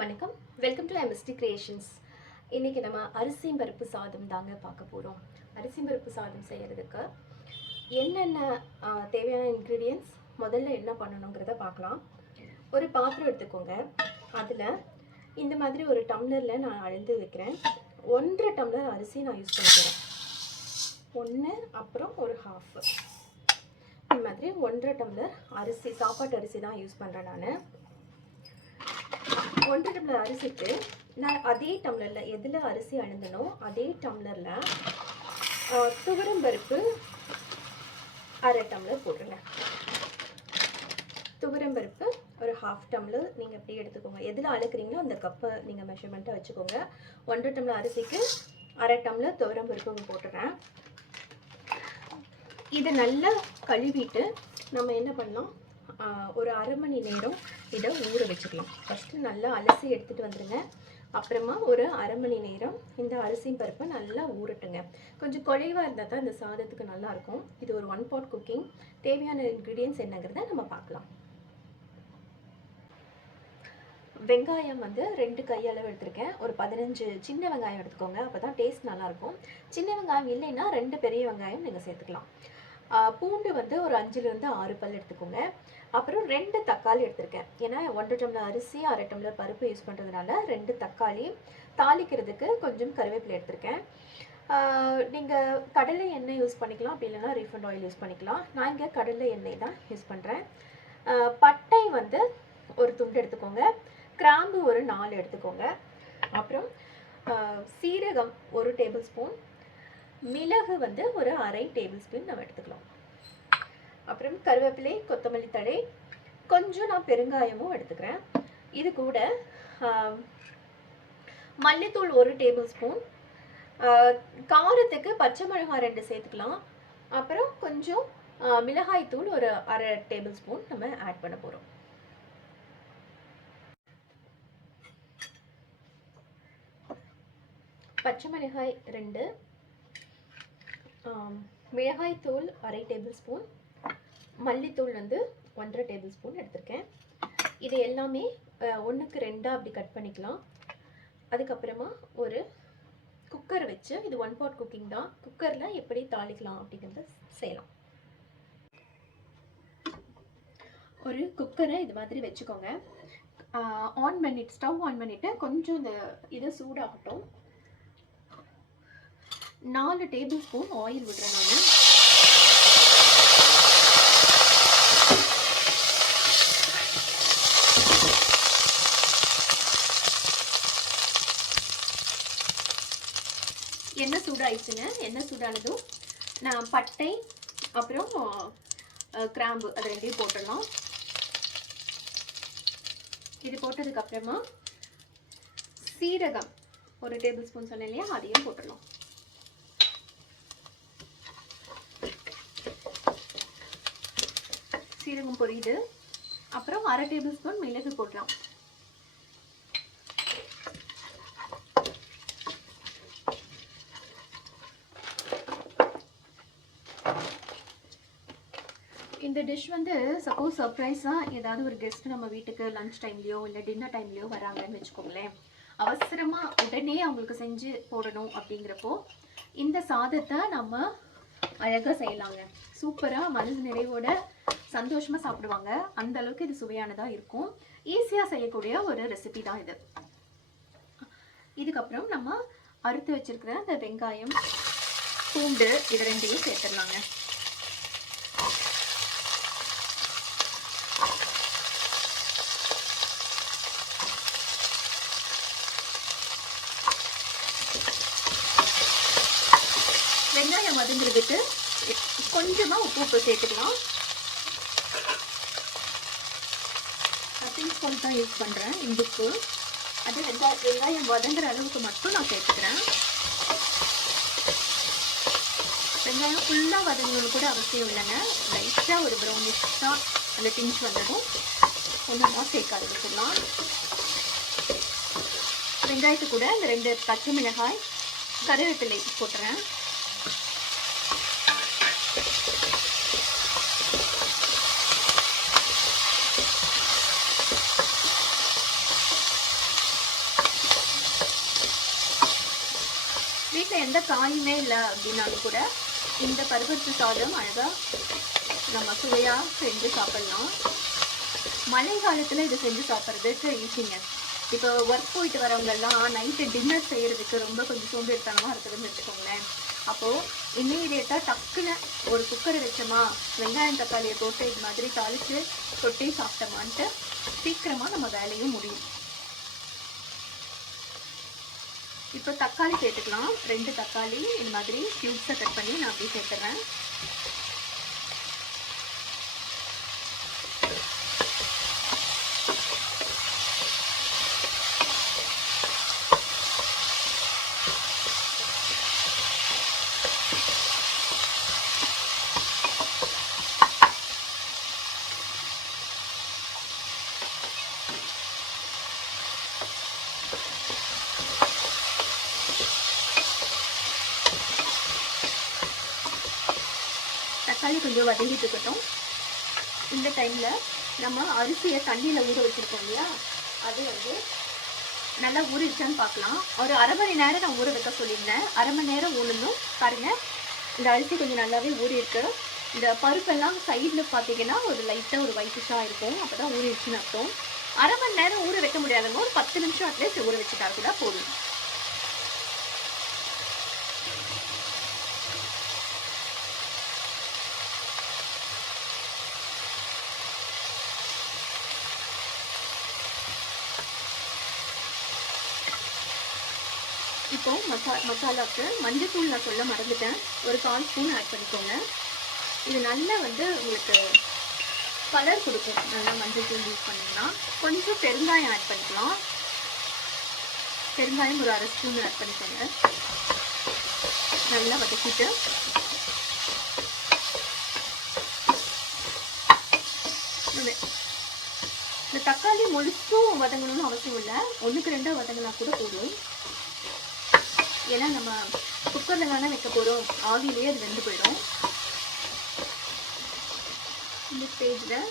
வணக்கம், welcome to MST creations. இன்றைக்கி நம்ம அரிசி பருப்பு சாதம் தாங்க பார்க்க போகிறோம். அரிசி பருப்பு சாதம் செய்கிறதுக்கு என்னென்ன தேவையான இன்க்ரீடியன்ட்ஸ், முதல்ல என்ன பண்ணணுங்கிறத பார்க்கலாம். ஒரு பாத்திரம் எடுத்துக்கோங்க. அதில் இந்த மாதிரி ஒரு டம்ளரில் நான் அளந்து வைக்கிறேன். 1.5 டம்ளர் அரிசி நான் யூஸ் பண்ண போகிறேன். 1 அப்புறம் ஒரு ஹாஃப், இந்த மாதிரி 1.5 டம்ளர் அரிசி, சாப்பாட்டு அரிசி தான் யூஸ் பண்ணுறேன் நான். 1.5 டம்ளர் அரிசிக்கு நான் அதே டம்ளரில் எதில் அரிசி அழுந்தனோ அதே டம்ளரில் துவரம் பருப்பு 1/2 டம்ளர் போட்டுருங்க. துவரம் பருப்பு ஒரு 1/2 டம்ளர் நீங்கள் அப்படியே எடுத்துக்கோங்க. எதில் அழுக்கிறீங்களோ அந்த கப்பை நீங்கள் மெஷர்மெண்ட்டாக வச்சுக்கோங்க. 1.5 டம்ளர் அரிசிக்கு 1/2 டம்ளர் துவரம் பருப்பு போட்டுறேன். இதை நல்லா கழுவிட்டு நம்ம என்ன பண்ணலாம், ஒரு 1/2 மணி நேரம் இதை ஊற வச்சுக்கலாம். ஃபஸ்ட்டு நல்லா அலசி எடுத்துகிட்டு வந்துடுங்க. அப்புறமா ஒரு 1/2 மணி நேரம் இந்த அரிசி பருப்பை நல்லா ஊறட்டுங்க. கொஞ்சம் குழைவாக இருந்தால் தான் இந்த சாதத்துக்கு நல்லாயிருக்கும். இது ஒரு 1 pot குக்கிங். தேவையான இன்க்ரீடியன்ஸ் என்னங்கிறத நம்ம பார்க்கலாம். வெங்காயம் 2 கையளவு எடுத்திருக்கேன். ஒரு 15 சின்ன வெங்காயம் எடுத்துக்கோங்க, அப்போ தான் டேஸ்ட் நல்லாயிருக்கும். சின்ன வெங்காயம் இல்லைன்னா 2 பெரிய வெங்காயம் நீங்கள் சேர்த்துக்கலாம். பூண்டு ஒரு 5லேருந்து 6 பல் எடுத்துக்கோங்க. அப்புறம் 2 தக்காளி எடுத்திருக்கேன். ஏன்னா 1.5 டம்ளர் அரிசி 1/2 டம்ளர் பருப்பு யூஸ் பண்ணுறதுனால 2 தக்காளி. தாளிக்கிறதுக்கு கொஞ்சம் கருவேப்பிலை எடுத்திருக்கேன். நீங்கள் கடலை எண்ணெய் யூஸ் பண்ணிக்கலாம், அப்படி இல்லைன்னா ரீஃபண்ட் ஆயில் யூஸ் பண்ணிக்கலாம். நான் இங்கே கடலை எண்ணெய் தான் யூஸ் பண்ணுறேன். பட்டை ஒரு துண்டு எடுத்துக்கோங்க. கிராம்பு ஒரு 4 எடுத்துக்கோங்க. அப்புறம் சீரகம் 1 டேபிள் ஸ்பூன். மிளகு ஒரு 1/2 டேபிள் ஸ்பூன் நம்ம எடுத்துக்கலாம். அப்புறம் கருவேப்பிலை, கொத்தமல்லி தழை, கொஞ்சம் நான் பெருங்காயமும் எடுத்துக்கிறேன். இது கூட மல்லித்தூள் 1 டேபிள் ஸ்பூன். காரத்துக்கு பச்சை மிளகாய் 2 சேர்த்துக்கலாம். அப்புறம் கொஞ்சம் மிளகாய் தூள் ஒரு 1/2 டேபிள் ஸ்பூன் நம்ம ஆட் பண்ண போகிறோம். பச்சை மிளகாய் 2, மிளகாய் தூள் 1/2 டேபிள் ஸ்பூன், மல்லித்தூள் 1/2 டேபிள் ஸ்பூன் எடுத்திருக்கேன். இது எல்லாமே 1க்கு 2 அப்படி கட் பண்ணிக்கலாம். அதுக்கப்புறமா ஒரு குக்கர் வச்சு, இது 1 pot குக்கிங் தான், குக்கரில் எப்படி தாளிக்கலாம் அப்படிங்கிறத செய்யலாம். ஒரு குக்கரை இது மாதிரி வச்சுக்கோங்க. ஸ்டவ் ஆன் பண்ணிவிட்டு கொஞ்சம் இது சூடாகட்டும். 4 டேபிள் ஸ்பூன் ஆயில் விடுறேன் நான். எண்ணெய் சூடாயிடுச்சுங்க. எண்ணெய் சூடானதும் நான் பட்டை அப்புறம் கிராம்பு அது 2 போட்டுடலாம். இது போட்டதுக்கப்புறமா சீரகம் 1 டேபிள் ஸ்பூன் சொன்னேன் இல்லையா, அதையும் போட்டுடலாம். சீரகம் பொரியுது. அப்புறம் 1/2 டேபிள் ஸ்பூன் மிளகு போடலாம். இந்த டிஷ் சப்போஸ் சர்ப்ரைஸாக ஏதாவது ஒரு கெஸ்ட் நம்ம வீட்டுக்கு லன்ச் டைம்லையோ இல்லை டின்னர் டைம்லையோ வராங்கன்னு வச்சுக்கோங்களேன், அவசரமாக உடனே அவங்களுக்கு செஞ்சு போடணும் அப்படிங்கிறப்போ இந்த சாதத்தை நம்ம அழகாக செய்யலாங்க. சூப்பராக மனசு நிறைவோட சந்தோஷமாக சாப்பிடுவாங்க. அந்த அளவுக்கு இது சுவையானதாக இருக்கும். ஈஸியாக செய்யக்கூடிய ஒரு ரெசிபி தான் இது. இதுக்கப்புறம் நம்ம அறுத்து வச்சிருக்கிற இந்த வெங்காயம், பூண்டு இது 2ஐயும் சேர்த்துடலாங்க. வெங்காயம் வதங்குறதுக்கு கொஞ்சமாக உப்பு சேர்த்துக்கலாம். பிங்க் சால்ட் தான் யூஸ் பண்ணுறேன், இந்துப்பு. அது வெங்காயம் வதங்குற அளவுக்கு மட்டும் நான் சேர்த்துக்கிறேன். வெங்காயம் ஃபுல்லாக வதங்கணும்னு கூட அவசியம் இல்லைங்க. லைட்டாக ஒரு ப்ரௌனிஷாக அந்த டிஞ்ச் வந்ததும் ஒன்றா சேர்க்க ஆரம்பிச்சிடலாம். வெங்காயத்து கூட இந்த 2 பச்சை மிளகாய், கருவேப்பிலை போட்டுறேன். வீட்டில் எந்த காயுமே இல்லை அப்படின்னாலும் கூட இந்த பருப்பரிசி சாதம் அழகாக நம்ம சுவையாக செஞ்சு சாப்பிட்லாம். மழை காலத்தில் இது செஞ்சு சாப்பிட்றதுக்கு ஈஸிங்க. இப்போ ஒர்க் போயிட்டு வரவங்கெல்லாம் நைட்டு டின்னர் செய்கிறதுக்கு ரொம்ப கொஞ்சம் சோம்பேறித்தனமாக இருக்குதுன்னு வச்சுக்கோங்களேன். அப்போது இம்மீடியட்டாக டக்குன்னு ஒரு குக்கரை வச்சோமா, வெங்காயம் தக்காளியை போட்டு இது மாதிரி தாளித்து கொட்டி சாப்பிட்டோமான்ட்டு சீக்கிரமாக நம்ம வேலையும் முடியும். இப்போ தக்காளி சேர்த்துக்கலாம். 2 தக்காளி இது மாதிரி க்யூப்ஸை கட் பண்ணி நான் அப்படியே சேர்த்துறேன். தக்காளி கொஞ்சம் வதங்கிட்டு இருக்கட்டும். இந்த டைமில் நம்ம அரிசியை தண்ணியில் ஊற வச்சுருக்கோம் இல்லையா, அது வந்து நல்லா ஊறிச்சான்னு பார்க்கலாம். ஒரு அரை மணி நேரம் நான் ஊற வைக்க சொல்லியிருந்தேன். அரை மணி நேரம் ஊறணும். பாருங்கள், இந்த அரிசி கொஞ்சம் நல்லாவே ஊறி இருக்கு. இந்த பருப்பெல்லாம் சைடில் பார்த்தீங்கன்னா ஒரு லைட்டாக ஒரு ஒயிட்டிஷாக இருக்கும். அப்போ தான் ஊறிடுச்சுன்னு அர்த்தம். அரை மணி நேரம் ஊற வைக்க முடியாதவங்க ஒரு 10 நிமிஷம் அட்லீஸ்ட் ஊற வச்சுட்டா கூட போதும். இப்போ மசாலாவுக்கு மஞ்சள்தூள் நான் சொல்ல மறந்துட்டேன். ஒரு 1/4 ஸ்பூன் ஆட் பண்ணிக்கோங்க. இது நல்லா வந்து உங்களுக்கு கலர் கொடுக்கும். நல்லா மஞ்சள்தூள் யூஸ் பண்ணிங்கன்னா. கொஞ்சம் பெருங்காயம் ஆட் பண்ணிக்கலாம். பெருங்காயம் ஒரு 1/2 ஸ்பூன் ஆட் பண்ணிக்கோங்க. நல்லா வதக்கிட்டு இந்த தக்காளி முழுசும் வதங்கணும்னு அவசியம் இல்லை. 1க்கு 2 வதங்கினா கூட போதும். ஏன்னா நம்ம குக்கரில் தானே வைக்க போகிறோம், ஆவிலேயே அது வெந்து போயிடும். இந்த ஸ்டேஜில்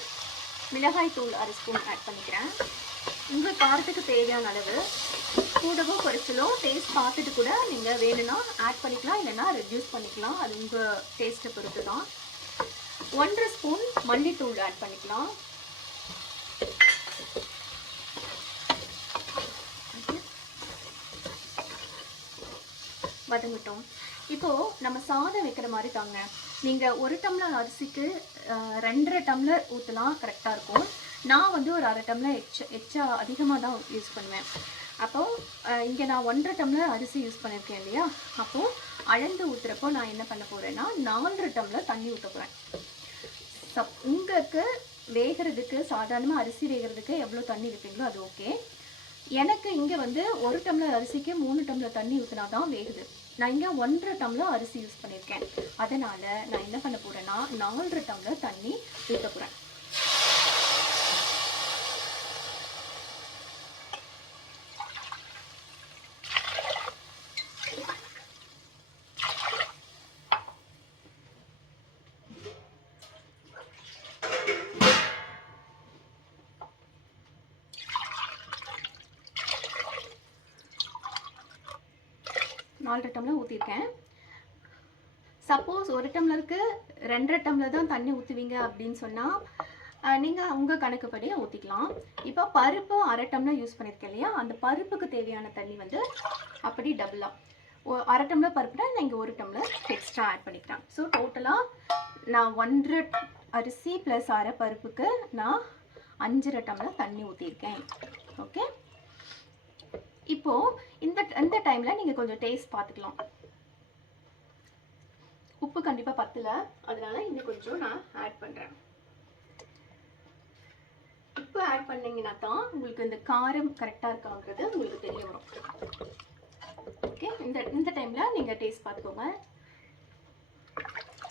மிளகாய் தூள் 1/2 ஸ்பூன் ஆட் பண்ணிக்கிறேன். உங்கள் காரத்துக்கு தேவையான அளவு கூடவோ குறைச்சலோ டேஸ்ட் பார்த்துட்டு கூட நீங்கள் வேணும்னா ஆட் பண்ணிக்கலாம், இல்லைன்னா ரெடியூஸ் பண்ணிக்கலாம். அது உங்கள் டேஸ்ட்டை பொறுத்து தான். 1/2 ஸ்பூன் மல்லித்தூள் ஆட் பண்ணிக்கலாம். வதங்கிட்டோம். இப்போது நம்ம சாதம் வைக்கிற மாதிரி தாங்க. நீங்கள் 1 டம்ளர் அரிசிக்கு 2.5 டம்ளர் ஊற்றலாம், கரெக்டாக இருக்கும். நான் வந்து ஒரு 1/2 டம்ளர் எச்சா அதிகமாக தான் யூஸ் பண்ணுவேன். அப்போது இங்கே நான் 1.5 டம்ளர் அரிசி யூஸ் பண்ணியிருக்கேன் இல்லையா, அப்போது அளந்து ஊற்றுறப்போ நான் என்ன பண்ண போகிறேன்னா 4 டம்ளர் தண்ணி ஊற்ற போகிறேன். உங்களுக்கு வேகிறதுக்கு சாதாரணமாக அரிசி வேகிறதுக்கு எவ்வளோ தண்ணி வைப்பீங்களோ அது ஓகே. எனக்கு இங்கே வந்து 1 டம்ளர் அரிசிக்கு 3 டம்ளர் தண்ணி ஊற்றினா தான் வேகுது. நான் இங்கே 1.5 டம்ளர் அரிசி யூஸ் பண்ணியிருக்கேன். அதனால் நான் என்ன பண்ண போகிறேன்னா 4 டம்ளர் தண்ணி ஊற்ற போகிறேன். நாலு டம்ளர் ஊற்றிருக்கேன். சப்போஸ் 1 டம்ளருக்கு 2.5 டம்ளர் தான் தண்ணி ஊற்றுவீங்க அப்படின்னு சொன்னால் நீங்கள் உங்கள் கணக்குப்படி ஊற்றிக்கலாம். இப்போ பருப்பு 1/2 டம்ளர் யூஸ் பண்ணியிருக்கேன் இல்லையா, அந்த பருப்புக்கு தேவையான தண்ணி வந்து அப்படி டபுளாக 1/2 டம்ளர் பருப்புனா நான் இங்கே 1 டம்ளர் எக்ஸ்ட்ரா ஆட் பண்ணிக்கிறேன். ஸோ டோட்டலாக நான் 1.5 அரிசி ப்ளஸ் 1/2 பருப்புக்கு நான் 5.5 டம்ளர் தண்ணி ஊற்றிருக்கேன். ஓகே, இப்போது இந்த டைமில் நீங்கள் கொஞ்சம் டேஸ்ட் பார்த்துக்கலாம். உப்பு கண்டிப்பாக பத்தலை, அதனால இன்னும் கொஞ்சம் நான் ஆட் பண்ணுறேன். உப்பு ஆட் பண்ணிங்கன்னா தான் உங்களுக்கு இந்த காரம் கரெக்டாக இருக்காங்கிறது உங்களுக்கு தெரிய வரும். ஓகே, இந்த டைமில் நீங்கள் டேஸ்ட் பார்த்துக்கோங்க.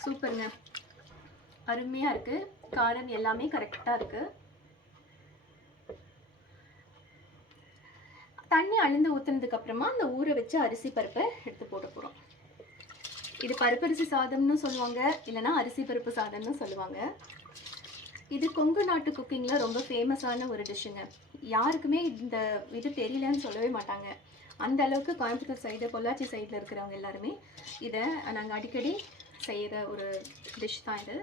சூப்பருங்க, அருமையாக இருக்குது. காரம் எல்லாமே கரெக்டாக இருக்குது. தண்ணி அழிந்து ஊற்றுனதுக்கு அப்புறமா அந்த ஊற வச்ச அரிசி பருப்பை எடுத்து போட போகிறோம். இது பருப்பரிசி சாதம்னு சொல்லுவாங்க, இல்லைன்னா அரிசி பருப்பு சாதம்னு சொல்லுவாங்க. இது கொங்கு நாட்டு குக்கிங்கில் ரொம்ப ஃபேமஸான ஒரு டிஷ்ஷுங்க. யாருக்குமே இந்த இது தெரியலன்னு சொல்லவே மாட்டாங்க. அந்த அளவுக்கு கோயம்புத்தூர் சைடு, பொள்ளாச்சி சைடில் இருக்கிறவங்க எல்லாருமே இதை நாங்கள் அடிக்கடி செய்கிற ஒரு டிஷ் தான் இது.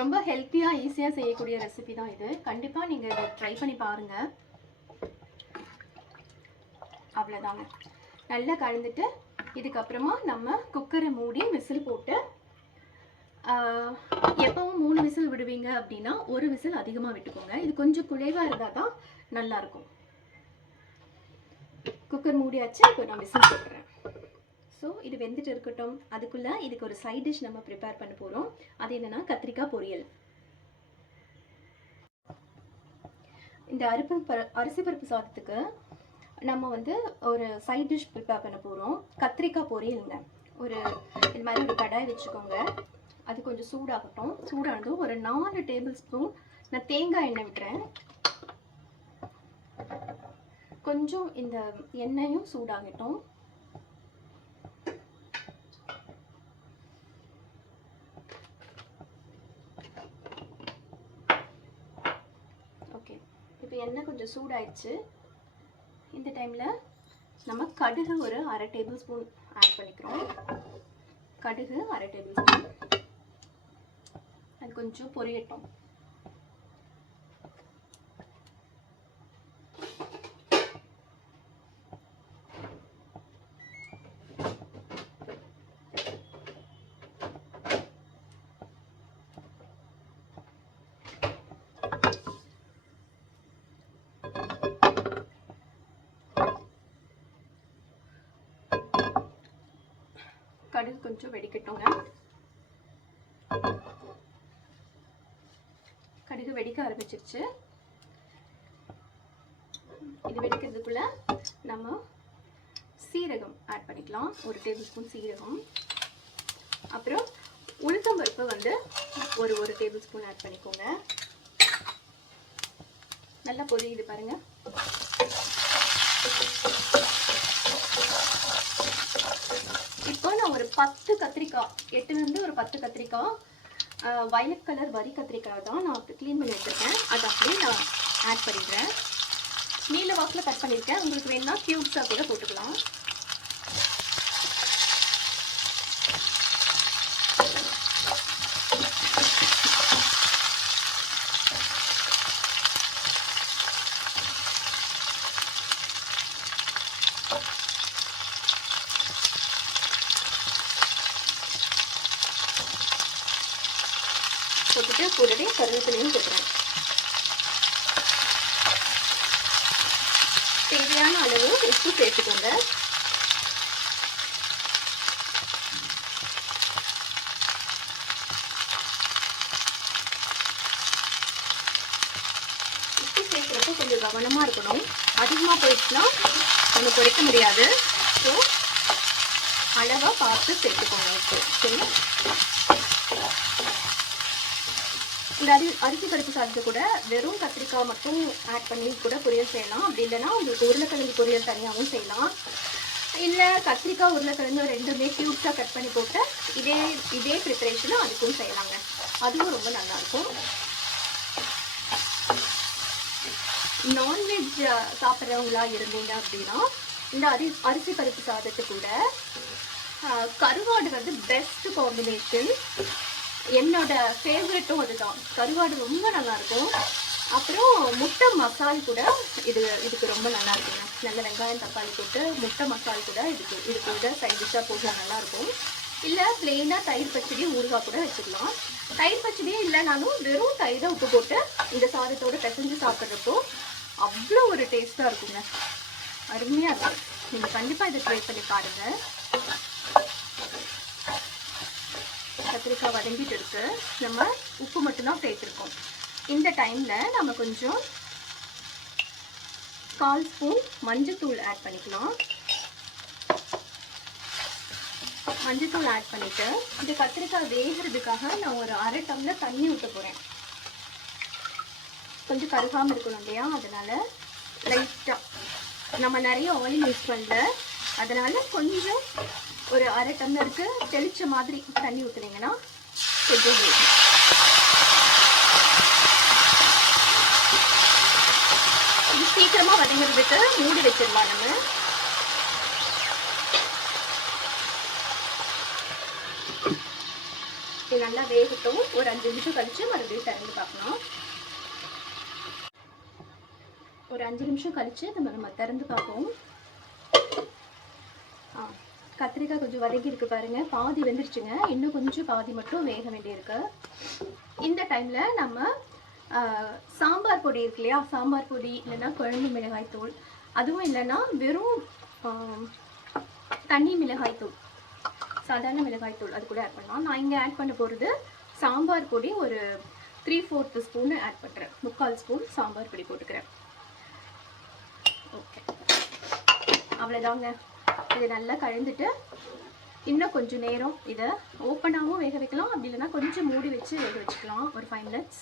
ரொம்ப ஹெல்த்தியாக ஈஸியாக செய்யக்கூடிய ரெசிபி தான் இது. கண்டிப்பாக நீங்கள் இதை ட்ரை பண்ணி பாருங்கள். அவ்வளோதாங்க. நல்லா கலந்துட்டு இதுக்கப்புறமா நம்ம குக்கரை மூடி விசில் போட்டு, எப்பவும் 3 விசில் விடுவீங்க அப்படின்னா 1 விசில் அதிகமாக விட்டுக்கோங்க. இது கொஞ்சம் குழைவாக இருந்தால் தான் நல்லாயிருக்கும். குக்கர் மூடியாச்சு. இப்போ நான் விசில் போட்டுறேன். ஸோ இது வெந்துட்டு இருக்கட்டும். அதுக்குள்ளே இதுக்கு ஒரு சைட் டிஷ் நம்ம ப்ரிப்பேர் பண்ண போகிறோம். அது என்னென்னா கத்திரிக்காய் பொரியல். இந்த அரிசி பருப்பு சாதத்துக்கு நம்ம வந்து ஒரு சைட் டிஷ் ப்ரிப்பேர் பண்ண போகிறோம். கத்திரிக்காய் பொரியலுங்க. இது மாதிரி ஒரு கடாய் வச்சுக்கோங்க. அது கொஞ்சம் சூடாகட்டும். சூடானதும் ஒரு 4 டேபிள் ஸ்பூன் நான் தேங்காய் எண்ணெய் விட்டுறேன். கொஞ்சம் இந்த எண்ணெயும் சூடாகட்டும். ஓகே, இப்போ எண்ணெய் கொஞ்சம் சூடாயிடுச்சு. இந்த டைமில் நம்ம கடுகு ஒரு 1/2 டேபிள் ஸ்பூன் ஆட் பண்ணிக்கிறோம். கடுகு 1/2 டேபிள் ஸ்பூன். அது கொஞ்சம் பொரியட்டும். கடுகு கொஞ்சம் வெடிக்கட்டுங்க. கடுகு வெடிக்க ஆரம்பிச்சிருச்சு. இது வெடிக்கிறதுக்குள்ள நம்ம சீரகம் ஆட் பண்ணிக்கலாம். 1 டேபிள் ஸ்பூன் சீரகம். அப்புறம் உளுத்தம் பருப்பு வந்து ஒரு டேபிள் ஸ்பூன் ஆட் பண்ணிக்கோங்க. நல்லா பொரியுது பாருங்க. இப்போ நான் ஒரு 10 கத்திரிக்காய், 8லேருந்து ஒரு 10 கத்திரிக்காய், வயலட் கலர் வரி கத்திரிக்காய் தான் நான் க்ளீன் பண்ணி வச்சுருக்கேன். அதை அப்படியே நான் ஆட் பண்ணிடுறேன். நீல வாக்கில் கட் பண்ணியிருக்கேன். உங்களுக்கு வேணும்னா க்யூப்ஸாக கூட போட்டுக்கலாம். போட்டுட்டு கூடவே கருவேப்பிலையும் போட்டுறேன். தேவையான அளவு உப்பு சேர்த்துக்கோங்க. உப்பு சேர்க்குறப்ப கொஞ்சம் கவனமாக இருக்கணும். அதிகமாக போயிடுச்சுன்னா நம்ம பொரிக்க முடியாது. ஸோ அளவாக பார்த்து சேர்த்துக்கோங்க உப்பு. சரியா? இந்த அரிசி பருப்பு சாதத்தை கூட வெறும் கத்திரிக்காய் மட்டும் ஆட் பண்ணி கூட பொரியல் செய்யலாம். அப்படி இல்லைன்னா உங்களுக்கு உருளைக்கிழங்கு பொரியல் தனியாகவும் செய்யலாம். இல்லை கத்திரிக்காய் உருளைக்கிழங்கு ரெண்டுமே க்யூப்ஸாக கட் பண்ணி போட்டு இதே ப்ரிப்பரேஷனை அதுக்கும் செய்யலாங்க. அதுவும் ரொம்ப நல்லாயிருக்கும். நான்வெஜ் சாப்பிட்றவங்களா இருந்தீங்க அப்படின்னா இந்த அரிசி பருப்பு சாதத்தை கூட கருவாடு வந்து பெஸ்ட் காம்பினேஷன். என்னோட ஃபேவரெட்டும் அதுதான். கருவாடு ரொம்ப நல்லாயிருக்கும். அப்புறம் முட்டை மசால் கூட இதுக்கு ரொம்ப நல்லா இருக்குங்க. நல்ல வெங்காயம் தக்காளி போட்டு முட்டை மசால் கூட இது கூட சைட் டிஷ்ஷாக போட்டால் நல்லாயிருக்கும். இல்லை பிளெயினாக தயிர் பச்சடி ஊறுகாய் கூட வச்சுக்கலாம். தயிர் பச்சடியே இல்லைனாலும் வெறும் தயிரை உப்பு போட்டு இந்த சாதத்தோடு பிசைஞ்சு சாப்பிட்றப்போ அவ்வளோ ஒரு டேஸ்ட்டாக இருக்குங்க. அருமையாக இருக்கும். நீங்கள் கண்டிப்பாக இதை ட்ரை பண்ணி பாருங்கள். கத்திரிக்காய் வதங்கிட்டு இருக்கு. நம்ம உப்பு மட்டும்தான் சேர்த்துருக்கோம். இந்த டைமில் நம்ம கொஞ்சம் 1/4 ஸ்பூன் மஞ்சத்தூள் ஆட் பண்ணிக்கலாம். மஞ்சத்தூள் ஆட் பண்ணிவிட்டு இந்த கத்திரிக்காய் வேகிறதுக்காக நான் ஒரு 1/2 டம்ளர் தண்ணி ஊற்ற போகிறேன். கொஞ்சம் கருகாமல் இருக்கணும் இல்லையா, அதனால் லைட்டாக நம்ம நிறைய ஆயில் யூஸ் பண்ணல, அதனால் கொஞ்சம் ஒரு அரை டம்ளருக்கு தெளித்த மாதிரி தண்ணி ஊற்றுனீங்கன்னா கொஞ்சம் வேகும். இது சீக்கிரமாக வதங்கிறதுக்கு மூடி வச்சிடலாம். நம்ம இது நல்லா வேகட்டும். ஒரு 5 நிமிஷம் கழித்து மறுபடியும் திறந்து பார்க்கலாம். ஒரு 5 நிமிஷம் கழித்து நம்ம திறந்து பார்ப்போம். கத்திரிக்காய் கொஞ்சம் வதங்கி இருக்கு பாருங்கள், பாதி வெந்துருச்சுங்க. இன்னும் கொஞ்சம் பாதி மட்டும் வேக வேண்டியிருக்கு. இந்த டைமில் நம்ம சாம்பார் பொடி இருக்கு இல்லையா, சாம்பார் பொடி இல்லைன்னா குழம்பு மிளகாய் தூள், அதுவும் இல்லைன்னா வெறும் தண்ணி மிளகாய் தூள், சாதாரண மிளகாய் தூள் அது கூட ஆட் பண்ணலாம். நான் இங்கே ஆட் பண்ண போகிறது சாம்பார் பொடி ஒரு 3/4 ஸ்பூன் ஆட் பண்ணுறேன். 3/4 ஸ்பூன் சாம்பார் பொடி போட்டுக்கிறேன். ஓகே, அவ்வளோதாங்க. இது நல்லா கலந்துட்டு இன்னும் கொஞ்சம் நேரம் இதை ஓப்பனாகவும் வேக வைக்கலாம், அப்படி இல்லைன்னா கொஞ்சம் மூடி வச்சு வேக வச்சுக்கலாம். ஒரு 5 மினிட்ஸ்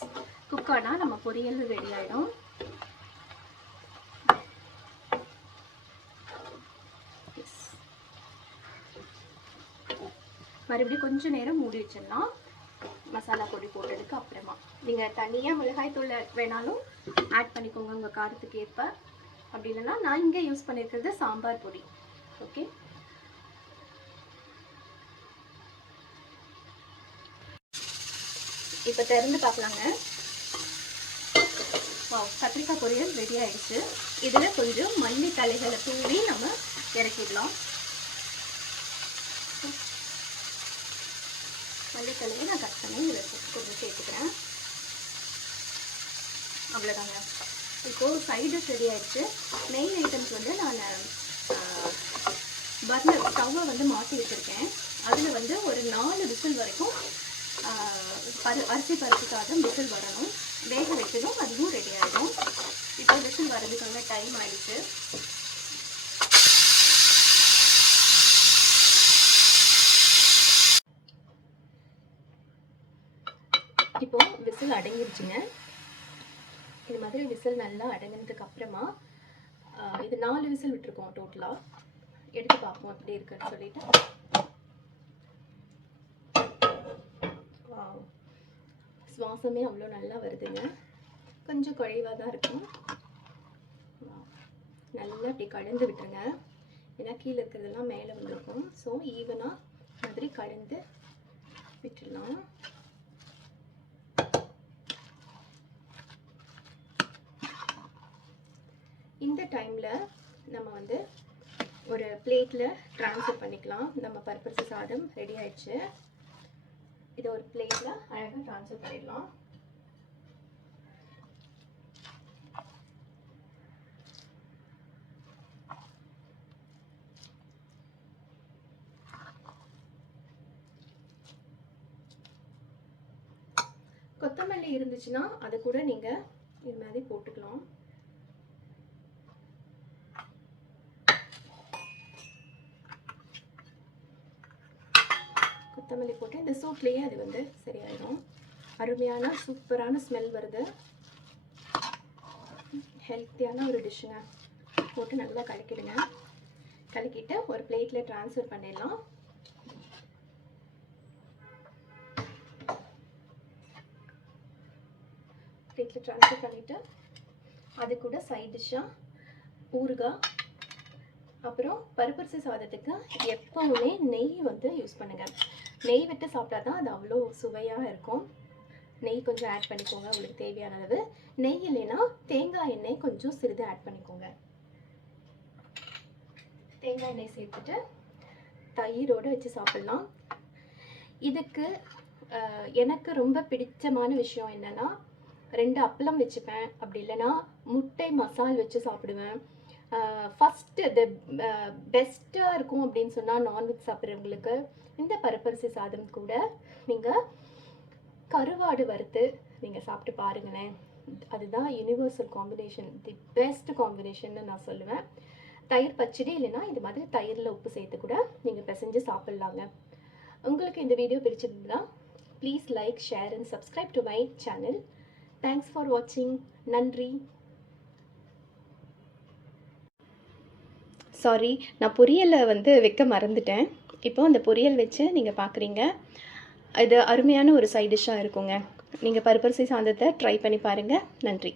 குக் ஆனால் நம்ம பொரியல் ரெடி ஆகிடும். மறுபடியும் கொஞ்சம் நேரம் மூடி வச்சிடலாம் மசாலா பொடி போட்டதுக்கு அப்புறமா. நீங்கள் தனியாக மிளகாய் தூள் வேணாலும் ஆட் பண்ணிக்கோங்க உங்கள் காரத்துக்கு ஏற்ப, அப்படி இல்லைன்னா நான் இங்கே யூஸ் பண்ணியிருக்கிறது சாம்பார் பொடி. ஓகே, இப்போ திறந்து பார்க்கலாங்க. கத்திரிக்காய் பொரியல் ரெடி ஆயிடுச்சு. இதில் கொஞ்சம் மல்லி தலைகளை தூவி நம்ம இறக்கிடலாம். மல்லி தலையை நான் கட் பண்ணி இதில் கொஞ்சம் சேர்த்துக்கிறேன். அவ்வளோதாங்க. இப்போது சைடு டிஷ் ரெடி ஆயிடுச்சு. மெயின் ஐட்டம்ஸ் வந்து நான் பர்னர் ஸ்டவ்வை வந்து மாற்றி வச்சுருக்கேன். அதில் வந்து ஒரு 4 விசில் வரைக்கும் அரிசி பருப்பு சாதம் விசில் வரணும். வேக வச்சதும் அதுவும் ரெடி ஆகிடும். இப்போ விசில் வர்றதுக்கான டைம் ஆயிடுச்சு. இப்போ விசில் அடங்கிருச்சுங்க. இது மாதிரி விசில் நல்லா அடங்கினதுக்கு அப்புறமா இது 4 விசில் விட்டுருக்கோம் டோட்டலாக. எடுத்து பார்ப்போம் எப்படி இருக்குன்னு சொல்லிட்டு. சுவாசமே அவ்வளோ நல்லா வருதுங்க. கொஞ்சம் குழைவாக தான் இருக்கும். நல்லா அப்படி கலந்து விட்டுருங்க, ஏன்னா கீழே இருக்கிறதெல்லாம் மேலே வந்துருக்கும். ஸோ ஈவனாக மாதிரி கலந்து விட்டுடலாம். இந்த டைமில் நம்ம வந்து ஒரு பிளேட்டில் ட்ரான்ஸ்ஃபர் பண்ணிக்கலாம். நம்ம பருப்பு சாதம் ரெடி ஆயிடுச்சு. இதை ஒரு பிளேட்டில் அழகாக ட்ரான்ஸ்ஃபர் பண்ணிடலாம். கொத்தமல்லி இருந்துச்சுன்னா அது கூட நீங்கள் இது மாதிரி போட்டுக்கலாம். கொத்தமல்லி போட்டு இந்த சூட்லேயே அது வந்து சரியாயிடும். அருமையான சூப்பரான ஸ்மெல் வருது. ஹெல்த்தியான ஒரு டிஷ்ஷுங்க. போட்டு நல்லா கலக்கிடுங்க. கலக்கிட்டு ஒரு பிளேட்டில் ட்ரான்ஸ்ஃபர் பண்ணிடலாம். பிளேட்டில் ட்ரான்ஸ்ஃபர் பண்ணிவிட்டு அது கூட சைட் டிஷ்ஷாக ஊறுகாய், அப்புறம் பருப்பரிசி சாதத்துக்கு எப்பவுமே நெய் வந்து யூஸ் பண்ணுங்கள். நெய் விட்டு சாப்பிட்டா தான் அது அவ்வளோ சுவையாக இருக்கும். நெய் கொஞ்சம் ஆட் பண்ணிக்கோங்க உங்களுக்கு தேவையான அளவு. நெய் இல்லைன்னா தேங்காய் எண்ணெய் கொஞ்சம் சிறிது ஆட் பண்ணிக்கோங்க. தேங்காய் எண்ணெய் சேர்த்துட்டு தயிரோடு வச்சு சாப்பிட்லாம். இதுக்கு எனக்கு ரொம்ப பிடிச்சமான விஷயம் என்னென்னா, 2 அப்பளம் வச்சுப்பேன், அப்படி இல்லைன்னா முட்டை மசால் வச்சு சாப்பிடுவேன். ஃபஸ்ட்டு பெஸ்ட்டாக இருக்கும் அப்படின்னு சொன்னால் நான்வெஜ் சாப்பிட்றவங்களுக்கு இந்த பருப்பரிசி சாதம் கூட நீங்கள் கருவாடு வறுத்து நீங்கள் சாப்பிட்டு பாருங்களேன். அதுதான் யூனிவர்சல் காம்பினேஷன், தி பெஸ்ட் காம்பினேஷன்னு நான் சொல்லுவேன். தயிர் பச்சடி இல்லைன்னா இது மாதிரி தயிரில் உப்பு சேர்த்து கூட நீங்கள் பிசைஞ்சு சாப்பிட்லாங்க. உங்களுக்கு இந்த வீடியோ பிடிச்சிருந்தா please like, share and subscribe to my channel. Thanks for வாட்சிங். நன்றி. சாரி, நான் பொரியல வைக்க மறந்துட்டேன். இப்போ அந்த பொரியல் வச்சு நீங்க பார்க்குறீங்க. இது அருமையான ஒரு சைட் டிஷ்ஷா இருக்குங்க. நீங்க பருப்பரிசி சாதத்த ட்ரை பண்ணி பாருங்க. நன்றி.